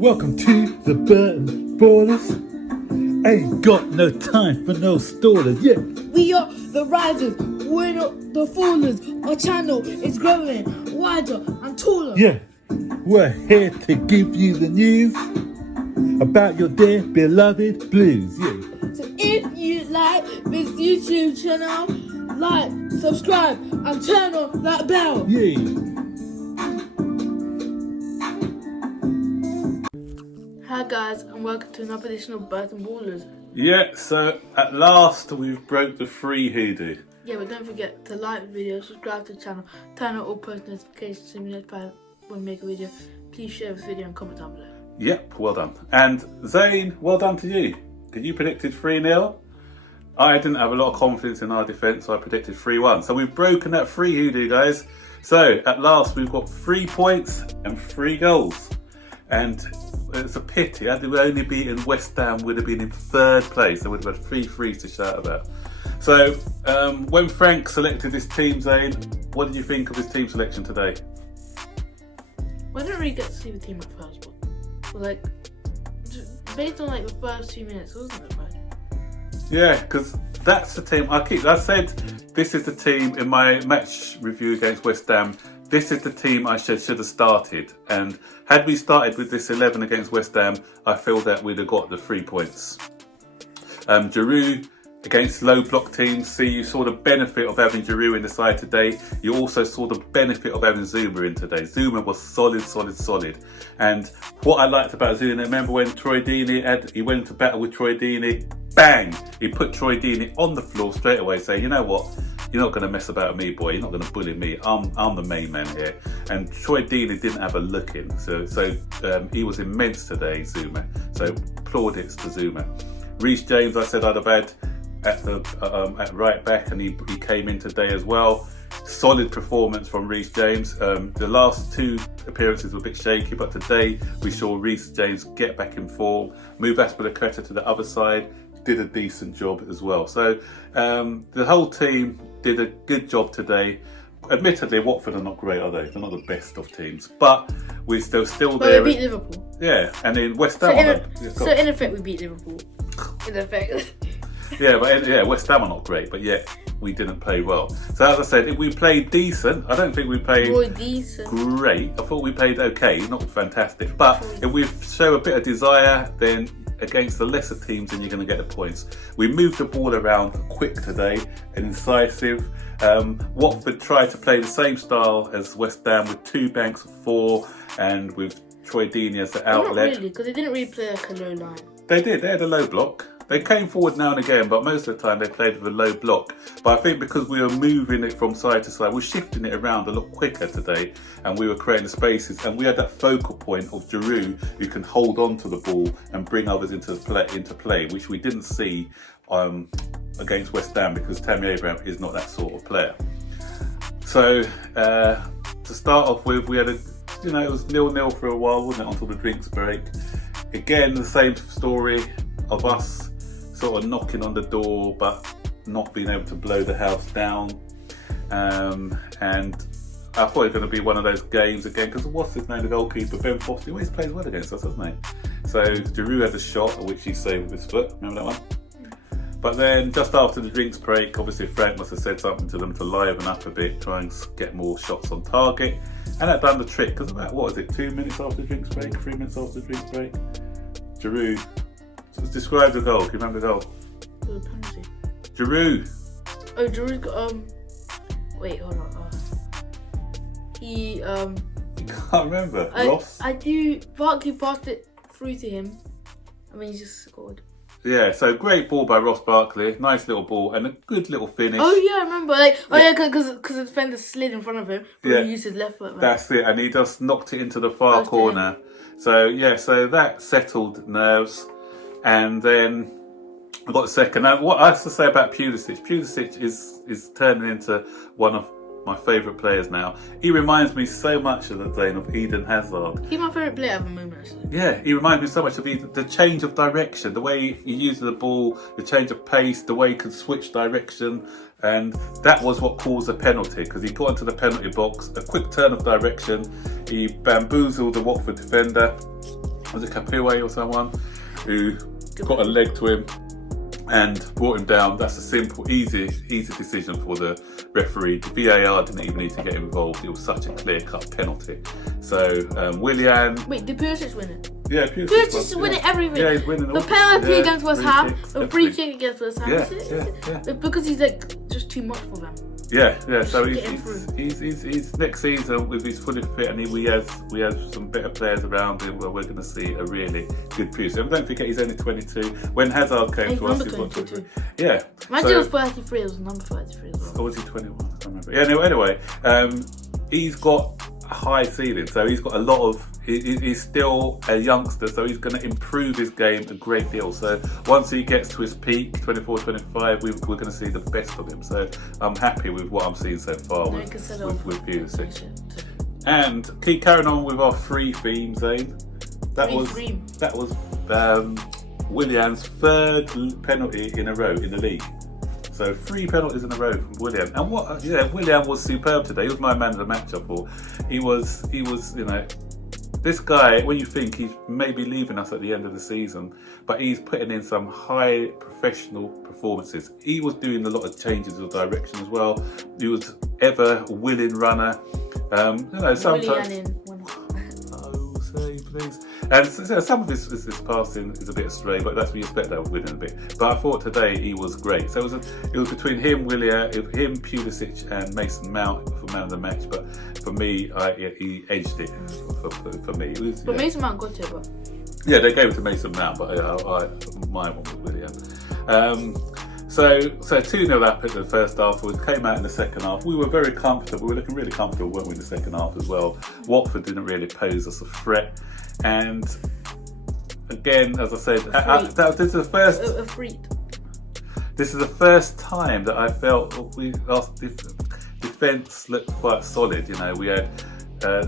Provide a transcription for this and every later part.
Welcome to the Burton Ballers. Ain't got no time for no stallers, yeah. We are the risers, we're not the fallers. Our channel is growing wider and taller. Yeah, we're here to give you the news about your dear beloved Blues, yeah. So if you like this YouTube channel, like, subscribe and turn on that bell. Yeah. Hi guys, and welcome to another edition of Burton Ballers. Yeah, so at last we've broke the free hoodoo. Yeah, but don't forget to like the video, subscribe to the channel, turn on all post notifications so you notified when we make a video. Please share this video and comment down below. Yep, well done. And Zane, well done to you. Because you predicted 3-0. I didn't have a lot of confidence in our defence, so I predicted 3-1. So we've broken that free hoodoo, guys. So at last we've got 3 points and 3 goals. And it's a pity. Had we only beaten West Ham, would have been in 3rd place. So we'd have had 3 threes to shout about. So when Frank selected this team, Zane, what did you think of his team selection today? Well, I didn't really get to see the team at first, but like, based on like the first 2 minutes, it wasn't that bad. Yeah, because that's the team. I said this is the team in my match review against West Ham. This is the team I should have started. And had we started with this 11 against West Ham, I feel that we'd have got the 3 points. Giroud against low block teams. See, you saw the benefit of having Giroud in the side today. You also saw the benefit of having Zuma in today. Zuma was solid. And what I liked about Zuma, remember when Troy Deeney he went to battle with Troy Deeney, bang! He put Troy Deeney on the floor straight away, saying, you know what? You're not going to mess about with me, boy. You're not going to bully me. I'm the main man here. And Troy Deeney didn't have a look in. So he was immense today, Zuma. So plaudits to Zuma. Reece James, I said I'd have had at right back, and he came in today as well. Solid performance from Reece James. The last 2 appearances were a bit shaky, but today we saw Reece James get back in form, move Aspilicueta to the other side, did a decent job as well. So the whole team did a good job today. Admittedly, Watford are not great, are they? They're not the best of teams, but we're still there. But we beat Liverpool. Yeah, and in West Ham. So in effect, we beat Liverpool. In effect. Yeah, but West Ham are not great, but yet we didn't play well. So as I said, if we played decent, I don't think we played great. I thought we played okay, not fantastic. But if we show a bit of desire, then against the lesser teams, then you're going to get the points. We moved the ball around quick today and incisive. Watford tried to play the same style as West Ham with 2 banks of 4 and with Troy Deeney as the outlet. Not really, because they didn't really play like a low line. They did. They had a low block. They came forward now and again, but most of the time they played with a low block. But I think because we were moving it from side to side, we're shifting it around a lot quicker today, and we were creating the spaces, and we had that focal point of Giroud who can hold on to the ball and bring others into play, which we didn't see against West Ham, because Tammy Abraham is not that sort of player. So to start off with, we had it was 0-0 for a while, wasn't it, until the drinks break. Again, the same story of us sort of knocking on the door but not being able to blow the house down, and I thought it was going to be one of those games again, because what's his name, the goalkeeper, Ben Foster, he always plays well against us, doesn't he? So Giroud had a shot which he saved with his foot, remember that one? But then just after the drinks break, obviously Frank must have said something to them to liven up a bit, try and get more shots on target, and that done the trick, because about 2 minutes after the drinks break, 3 minutes after the drinks break, Giroud, describe the goal. Do you remember the goal? The penalty. Giroud. Oh, Giroud got wait, hold on. He You can't remember. Ross. I do. Barkley passed it through to him. I mean, he just scored. Yeah. So great ball by Ross Barkley. Nice little ball and a good little finish. Oh yeah, I remember. Because the defender slid in front of him. But he used his left foot. Man. That's it, and he just knocked it into the far corner. So so that settled nerves. And then I got the second. Now, what I have to say about Pulisic is turning into one of my favourite players now. He reminds me so much of Eden Hazard. He's my favourite player at the moment, actually. Yeah, he reminds me so much of the change of direction, the way he uses the ball, the change of pace, the way he can switch direction. And that was what caused the penalty, because he got into the penalty box, a quick turn of direction, he bamboozled the Watford defender, was it Capiwe or someone, who got a leg to him and brought him down. That's a simple, easy decision for the referee. The VAR didn't even need to get involved. It was such a clear-cut penalty. So Willian. Wait, did Pulisic win it? Yeah, Pulisic is winning everything. Yeah, he's winning. The penalty against West Ham, the free everything. kick against West Ham. Yeah. Because he's like just too much for them. Yeah. So Just he's next season, if he's fully fit and we have some better players around him, well, we're going to see a really good Pulisic. And don't forget, he's only 22. When Hazard came to us, he was 22. Yeah. Imagine it was 33. It was number 33 as well. Or was he 21? I can't remember. Yeah. Anyway, he's got a high ceiling, so he's got a lot of. He's still a youngster, so he's going to improve his game a great deal. So once he gets to his peak, 24, 25, we're going to see the best of him. So I'm happy with what I'm seeing so far with Pulisic. And keep carrying on with our free theme, Zane. That was Willian's third penalty in a row in the league. So 3 penalties in a row from Willian. And Willian was superb today. He was my man of the match, I thought. He was, this guy, when you think he's maybe leaving us at the end of the season, but he's putting in some high professional performances. He was doing a lot of changes of direction as well. He was ever a willing runner. Sometimes. Please. And some of his passing is a bit astray, but that's what you expect out of Willian a bit. But I thought today he was great. So it was between him, Pulisic, and Mason Mount for man of the match. But for me, he edged it. For me, but Mason Mount got it. But they gave it to Mason Mount, but my one was Willian. So 2-0 up in the first half. We came out in the second half. We were very comfortable. We were looking really comfortable, weren't we, in the second half as well. Watford didn't really pose us a threat. And again, as I said, this is the first. This is the first time that I felt our defence looked quite solid. We had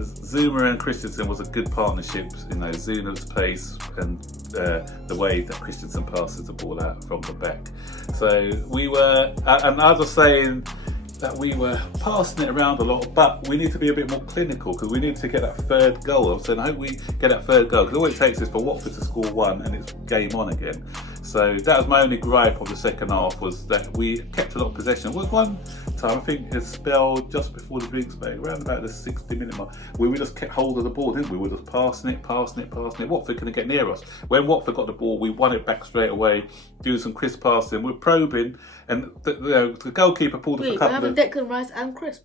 Zuma and Christensen was a good partnership. Zuma's pace and the way that Christensen passes the ball out from the back. So we were, and I was saying that we were passing it around a lot, but we need to be a bit more clinical because we need to get that third goal. So I hope we get that third goal because all it takes is for Watford to score one and it's game on again. So that was my only gripe of the second half, was that we kept a lot of possession. There was one time, I think it spelled just before the drinks break, around about the 60-minute mark, where we just kept hold of the ball, didn't we? We were just passing it. Watford couldn't get near us. When Watford got the ball, we won it back straight away, doing some crisp passing. We're probing, and the goalkeeper pulled off a couple of... Declan Rice and Crisp.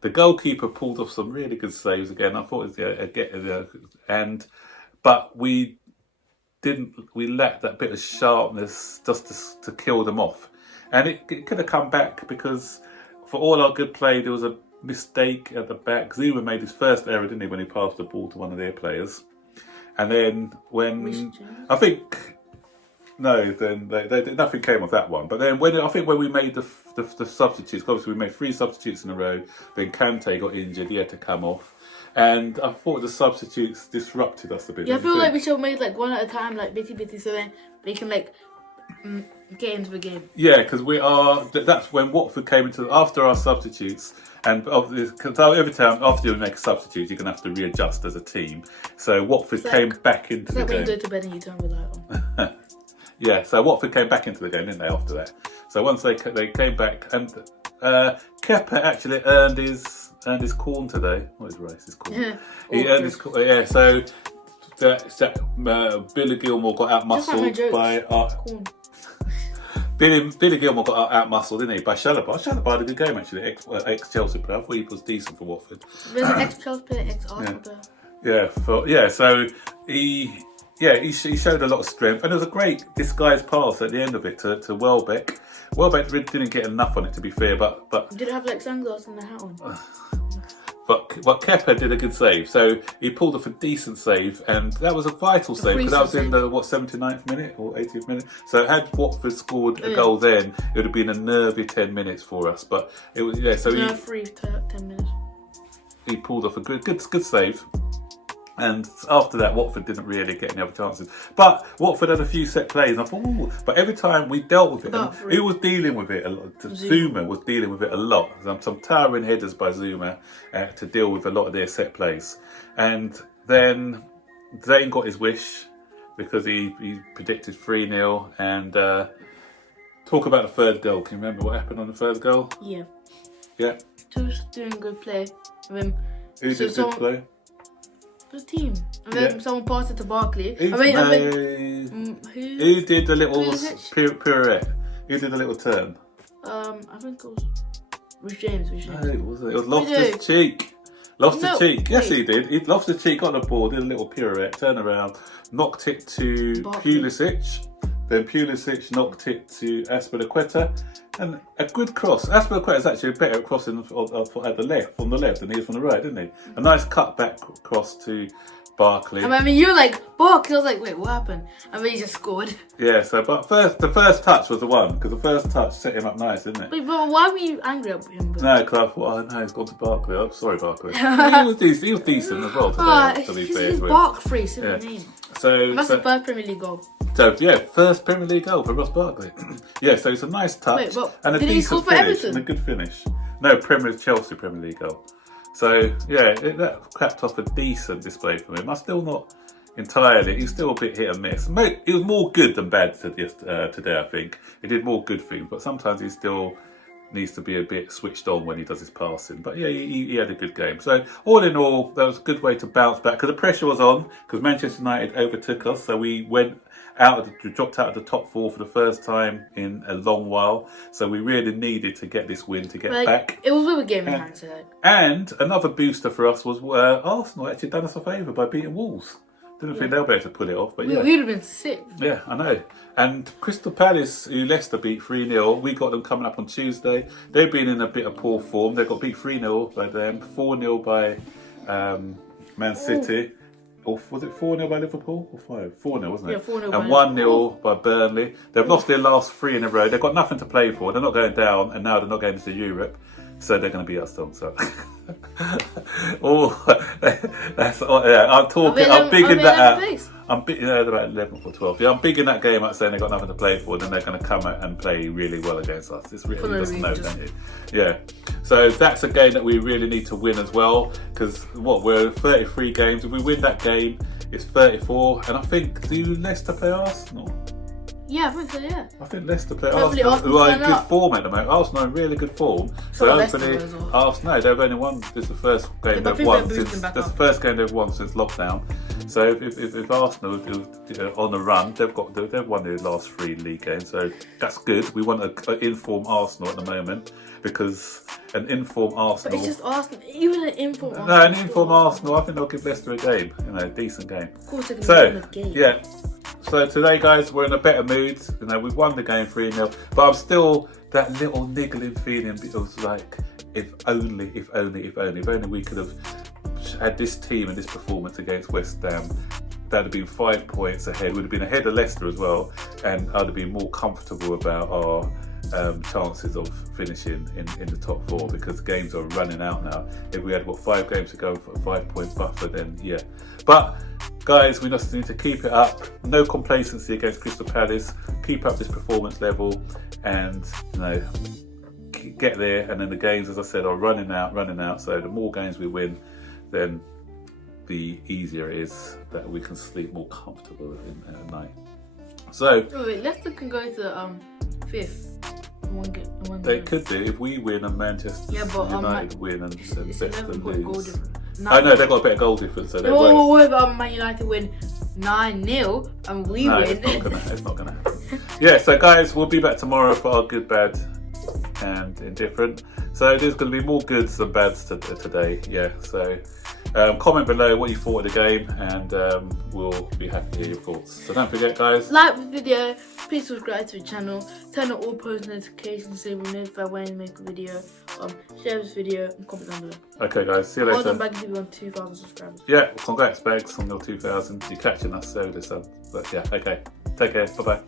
The goalkeeper pulled off some really good saves again. I thought it was but we lacked that bit of sharpness just to kill them off. And it could have come back because for all our good play, there was a mistake at the back. Zuma made his first error, didn't he, when he passed the ball to one of their players. And then when nothing came of that one. But then when we made the substitutes, obviously we made 3 substitutes in a row. Then Kante got injured; he had to come off. And I thought the substitutes disrupted us a bit. Yeah, I feel like we should have made one at a time, bitty, so then they can get into the game. Yeah, because that's when Watford came into after our substitutes, and because every time after you make a substitute, you're gonna have to readjust as a team. So Watford came back into the game. When you go to bed and you turn the light on. Yeah, so Watford came back into the game, didn't they? After that, so once they came back, and Kepa actually earned his corn today. What is racist corn? Yeah, he earned his corn. Yeah, so Billy Gilmore got out muscled by. Billy Gilmore got out muscled, didn't he? By Chalobah. Chalobah had a good game actually. Ex Chelsea player. I thought he was decent for Watford. There's an ex Chelsea player, ex Arsenal So player. he showed a lot of strength, and there was a great disguised pass at the end of it to Welbeck. Welbeck really didn't get enough on it, to be fair, but did it have sunglasses and a hat on? But Kepa did a good save, so he pulled off a decent save, and that was a vital save because that was in the 79th minute or 80th minute. So had Watford scored a goal, then it would have been a nervy 10 minutes for us. But it was 10 minutes. He pulled off a good save. And after that, Watford didn't really get any other chances. But Watford had a few set plays, and I thought, ooh. But every time we dealt with it, who was dealing with it a lot? Zuma was dealing with it a lot. Some towering headers by Zuma to deal with a lot of their set plays. And then Zane got his wish because he predicted 3-0. And talk about the third goal. Can you remember what happened on the third goal? Yeah. Yeah. Just doing good play. And then, Who did good play? The team. And then someone passed it to Barkley. Who did the little pirouette? Who did the little turn? I think it was Rich James. No, it wasn't. It was Loftus-Cheek. Loftus-Cheek. Yes, he did. He Loftus-Cheek got on the ball, did a little pirouette, turned around, knocked it to Pulisic. Then Pulisic knocked it to Azpilicueta. And a good cross. Azpilicueta is actually a better crossing at the left, from the left, than he is from the right, didn't he? A nice cut back cross to Barkley. I mean, you were like, Barkley. I was like, wait, what happened? And then he just scored. Yeah, so, but the first touch was the one, because the first touch set him up nice, didn't it? Wait, but why were you angry at him? No, because I thought, oh no, he's gone to Barkley. I'm sorry, Barkley. He was decent as well today, to be fair. He's Barkley, silly name. So that's the first Premier League goal. So yeah, first Premier League goal for Ross Barkley. Yeah, so it's a nice touch and a decent finish and a good finish. No, Chelsea Premier League goal. So yeah, that capped off a decent display from him. I'm still not entirely. He's still a bit hit and miss. He was more good than bad today. I think he did more good things, but sometimes he still needs to be a bit switched on when he does his passing. But yeah, he had a good game. So all in all, that was a good way to bounce back because the pressure was on because Manchester United overtook us. So we dropped out of the top 4 for the first time in a long while. So we really needed to get this win to get back. It was a game in hand today. And another booster for us was Arsenal actually done us a favour by beating Wolves. Didn't think they'll be able to pull it off, but yeah. We'd have been sick. Yeah, I know. And Crystal Palace, who Leicester beat 3-0, we got them coming up on Tuesday. They've been in a bit of poor form. They got beat 3-0 by them, 4-0 by Man City. Or was it 4-0 by Liverpool? Or 4-0, wasn't it? Yeah, 4-0 and 1-0 by Burnley. They've lost their last 3 in a row. They've got nothing to play for. They're not going down, and now they're not going into Europe. So they're going to beat us still. So, that's yeah. I'm big in that. I'm big. They're about 11th or 12th. Yeah, I'm big in that game. Like saying they've got nothing to play for, then they're going to come out and play really well against us. It's really doesn't know, don't you? Yeah. So that's a game that we really need to win as well. Because we're 33 games. If we win that game, it's 34. And I think do Leicester play Arsenal? Yeah, I think so, yeah. I think Leicester play Arsenal, who are in good form at the moment. Arsenal are in really good form. So hopefully, Arsenal, they've only won, this is the first game they've won since, that's the first game they've won since lockdown. So if Arsenal are on the run, they've won their last 3 league games. So that's good. We want an informed Arsenal at the moment because an informed Arsenal. But it's just Arsenal, even an informed Arsenal. No, an informed Arsenal, I think they'll give Leicester a game, a decent game. Of course they're going to win a game. Yeah. So today, guys, we're in a better mood. We've won the game 3-0, but I'm still that little niggling feeling. It was like, if only we could have had this team and this performance against West Ham. That'd have been 5 points ahead. We'd have been ahead of Leicester as well, and I'd have been more comfortable about our chances of finishing in the top 4 because games are running out now. If we had 5 games to go for a 5-point buffer, then yeah. But guys, we just need to keep it up. No complacency against Crystal Palace. Keep up this performance level, and get there. And then the games, as I said, are running out. So the more games we win, then the easier it is that we can sleep more comfortable at night. So Leicester can go to 5th. They could do if we win and Manchester United win and Leicester lose. I know they've got a better goal difference, so they won't. What if Man United win 9-0 and we win? It's not gonna happen. Yeah, so guys, we'll be back tomorrow for our good, bad, and indifferent. So there's going to be more goods than bads today. Yeah, so comment below what you thought of the game, and we'll be happy to hear your thoughts. So don't forget, guys, like the video, please subscribe to the channel, turn on all post notifications so you'll be notified when I make a video, share this video and comment down below. Okay guys, see you later. Well done, Bags, on 2,000 subscribers. Yeah, congrats Bags on your 2,000. You're catching us over this, but yeah, okay. Take care, bye bye.